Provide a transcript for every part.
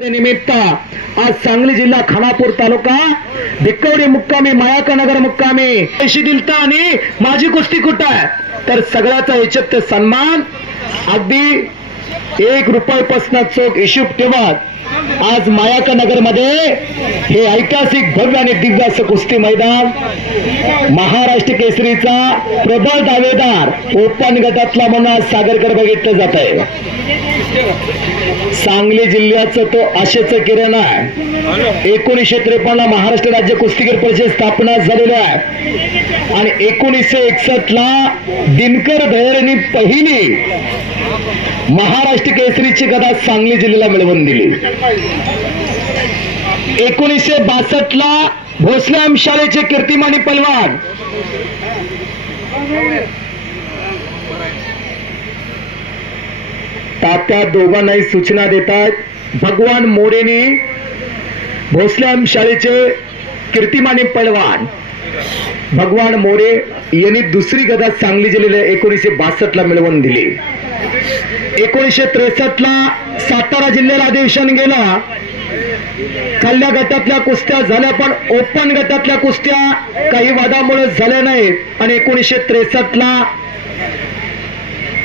निमित्त आज सांगली जिल्हा खानापूर तालुका भिक्कवडी मुक्कामी मायाकानगर मुक्कामी. पैशी दिलता आणि माझी कुस्ती कुठं आहे? तर सगळ्याचा याच्यात सन्मान अगदी एक रुपयापासून चोख हिशोब ठेवत आज मायाकानगरमध्ये हे ऐतिहासिक भव्य आणि दिव्य असं कुस्ती मैदान महाराष्ट्र केसरीचा प्रबळ दावेदार ओपन गटातला म्हणून आज सागरकर बघितलं जात आहे सांगली जिल्ह्याचं तो आशेच किरण आहे. एकोणीसशे त्रेपन्न महाराष्ट्र राज्य कुस्तीगीर परिषद स्थापना झालेली आहे. आणि एकोणीसशे एकसष्ट ला दिनकर दहेरनी पहिली महाराष्ट्र केसरीची गदा सांगली जिल्ह्याला मिळवून दिली. एकोणीसशे बासष्ट ला भोसले शाळेचे कीर्तिमानी पलवान. तात्या दोघांनाही सूचना देतात. भगवान मोरेने भोसले शाळेचे कीर्तिमानी पलवान भगवान मोरे यांनी दुसरी गदा सांगली जिल्ह्याला एकोणीसशे बासष्ट ला मिळवून दिली. एकोणीसशे त्रेसष्ट ला सातारा जिल्ह्याला अधिवेशन गेला. खाल्ल्या गटातल्या कुस्त्या झाल्या पण ओपन गटातल्या कुस्त्या काही वादामुळे झाल्या नाहीत. आणि एकोणीसशे त्रेसष्ट ला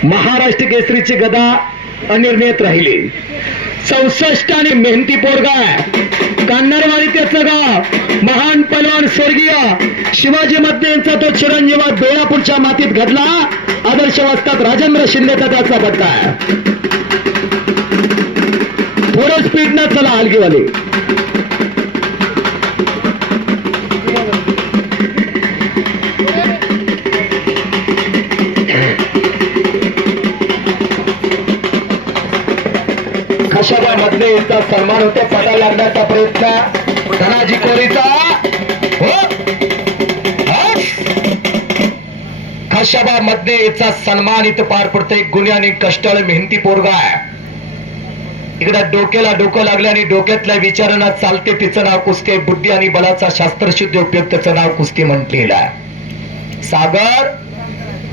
महाराष्ट्र केसरीची गदा अनिर्णित राहिले. चौसष्ट आणि मेहनती पोरगा कान्नरवाडी त्याचं गाव. महान पलवान स्वर्गीय शिवाजी मध्ये यांचा तो चिरंजीवा बेळापूरच्या मातीत घडला. आदर्श वाचतात राजेंद्र शिंदेचा त्याचा बदला आहे. थोडं स्पीड न चला हलगीवाली. लागण्याचा धनाजी कोरीचा हो. खशाबा मध्ये याचा सन्मान इथं पार पडतोय. गुन्ह्याने कष्टाळ मेहनती पोरगा आहे. इकडं डोक्याला डोकं लागल्याने डोक्यातल्या विचारांना चालते तिचं नाव कुस्ती. बुद्धी आणि बलाचा शास्त्रशुद्ध उपयोग त्याचं नाव कुस्ती म्हटलेलं आहे. सागर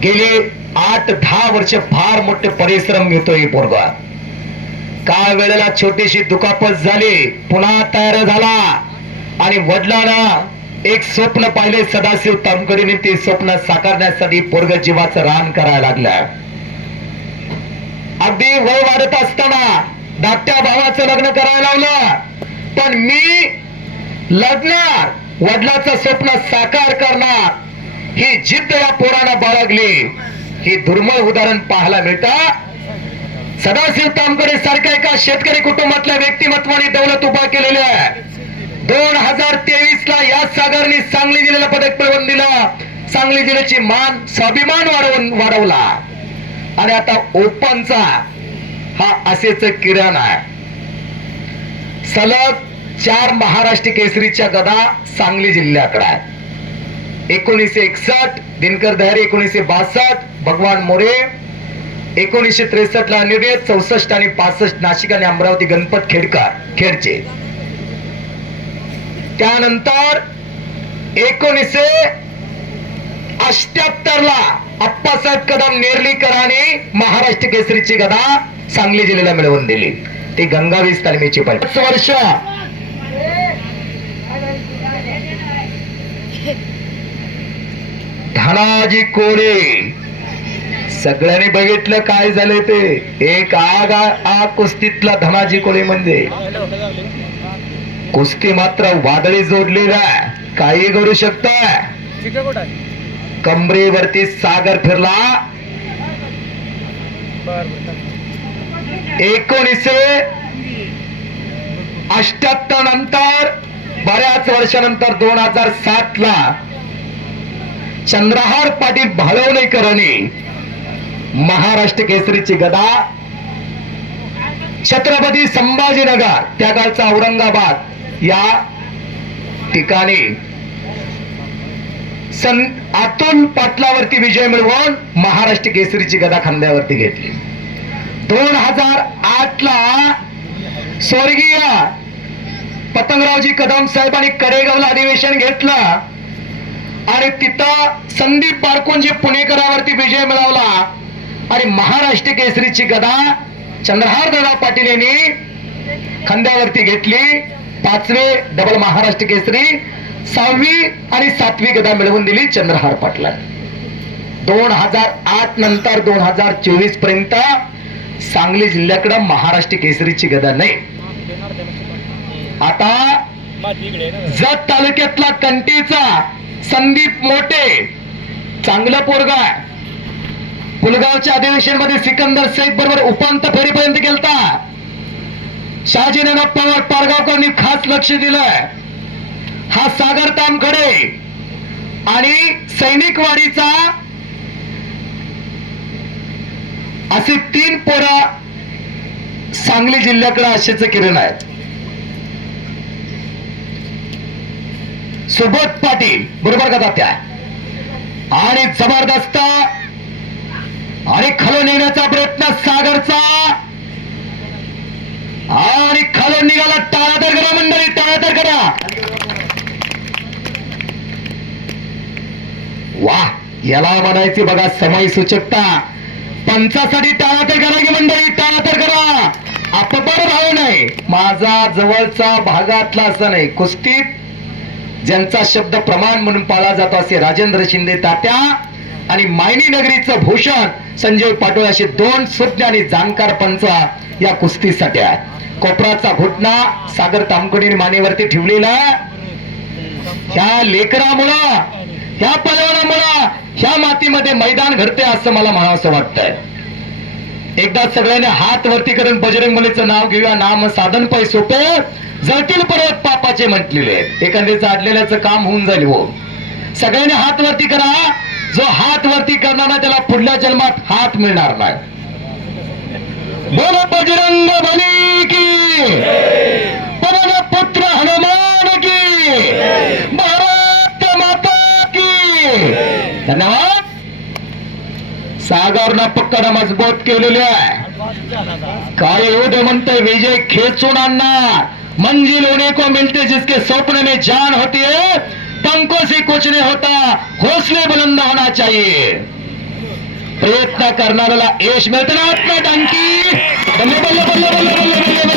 गेले आठ दहा वर्ष फार मोठे परिश्रम घेतोय पोरगा. काळ वेळेला छोटीशी दुखापत झाली पुन्हा तयार झाला. आणि वडिलांना एक स्वप्न पाहिले सदाशिव तामकरीने ते स्वप्न साकारण्यासाठी पोरग जीवाचं रान करायला लागलं. अगदी वय वाढत असताना धाकट्या भावाचं लग्न करायला लावलं पण मी लढणार वडिलाचं स्वप्न साकार करणार ही जिद्द या पोराला बाळगली. ही दुर्मळ उदाहरण पाहायला मिळतं. सदाशिव तामकरे सारख्या एका शेतकरी कुटुंबातल्या व्यक्तिमत्वाने दौलत उभा केलेल्या आहे. दोन हजार तेवीस ला या सागरने सांगली जिल्ह्याला पदक मिळवून दिलं. सांगली जिल्ह्याची मान स्वाभिमान वाढवून वाढवला. आणि आता ओपनचा हा असेच किरण आहे. सलग चार महाराष्ट्र केसरीच्या गदा सांगली जिल्ह्याकडे आहेत. एकोणीसशे एकसष्ट दिनकर दहरे एकोणीसशे बासष्ट भगवान मोरे एकोणीसशे त्रेसष्ट ला निर्णय चौसष्ट आणि पासष्ट नाशिक आणि अमरावती गणपत खेडकर खेडचे. त्यानंतर एकोणीसशे अष्ट्याहत्तर ला अप्पासाहेब कदम नेर्लीकरांनी महाराष्ट्र केसरीची गदा सांगली जिल्ह्याला मिळवून दिली. ती गंगावीस तालमीची पाच वर्ष. धनाजी कोरे. सगळ्यांनी बघितलं काय झालंय ते. एक आग आग कुस्तीतला धनाजी कोळी म्हणजे कुस्ती मात्र वादळी जोडलेला काही घडू शकत? कमरेवरती सागर फिरला. एकोणीसशे अष्ट्याहत्तर नंतर बऱ्याच वर्षानंतर दोन हजार सात ला चंद्रहार पाटील भालवणेकरांनी महाराष्ट्र केसरीची गदा छत्रपती संभाजीनगर त्या काळचा औरंगाबाद या ठिकाणी सन अतुल पाटलावरती विजय मिळवून महाराष्ट्र केसरीची गदा खांद्यावरती घेतली. दोन हजार आठ ला स्वर्गीय पतंगरावजी कदम साहेबांनी कडेगावला अधिवेशन घेतलं आणि तिथं संदीप पारकुंजी पुणेकरावरती विजय मिळवला. आणि महाराष्ट्र केसरीची गदा चंद्रहार दादा पाटील यांनी खांद्यावरती घेतली. पाचवे डबल महाराष्ट्र केसरी सहावी आणि सातवी गदा मिळवून दिली चंद्रहार पाटला दोन हजार आठ नंतर दोन हजार चोवीसपर्यंत सांगली जिल्ह्याकडं महाराष्ट्र केसरीची गदा नाही. आता जत तालुक्यातला कंटीचा संदीप मोठे चांगला पोरगा आहे. पुलगावच्या अधिवेशनमध्ये सिकंदर सैद बरोबर उपांत फेरीपर्यंत गेलता. शहाजी नाना पवार पारगावकरांनी खास लक्ष दिलं हा सागर तामखडे आणि सैनिकवाडीचा असे तीन पोरा सांगली जिल्ह्याकडे आशेच किरण आहेत. सुबोध पाटील बरोबर का त्या आणि जबरदस्त आणि खालून निघण्याचा प्रयत्न सागरचा. आणि खालून निघाला टाळा तर करा मंडळी टाळा तर करा वा याला म्हणायची बघा समय सूचकता. पंचासाठी टाळा तर करा की मंडळी टाळा तर करा अपपर भाव नाही. माझा जवळचा भागातला असं नाही. कुस्तीत ज्यांचा शब्द प्रमाण म्हणून पाळला जातो असे राजेंद्र शिंदे तात्या. आणि मायनी नगरीचं भूषण संजय पाटोळ असे दोन सुज्ञ आणि जाणकार पंच या कुस्तीसाठी आहे कोपराचा घुटना सागर तामकडीने मानेवरती ठेवलेला. ह्या लेकरामुळं ह्या पलवानामुळं ह्या मातीमध्ये मैदान घडते असं मला म्हणावं वाटतंय. एकदा सगळ्यांनी हात वरती करून बजरंग मुलीचं नाव घेऊया. नाम साधन पै सोपे. जळतील पर्वत पापाचे म्हटलेले एखाद्याचं आडलेल्याचं काम होऊन जाईल हो. सगळ्यांनी हात वरती करा. हात करणारा त्याला पुढल्या जन्मात हात मिळणार नाही. बोल बजरंग बली की. पवन पुत्र हनुमान की. भारत माता की. धन्यवाद. सागरनं पक्कड मजबूत केलेले आहे. काय युद्ध म्हणते विजय खेचून आणणार. मंजिल होने को मिलते जिसके स्वप्न में जान होती है. पंखों से कुछ नहीं होता हौसले बुलंद होना चाहिए प्रयत्न करणाऱ्याला यश मिळतं ना आत्मा टांकी बल्ले बल्ले बल्ले बल्ले बल्ले बल्ले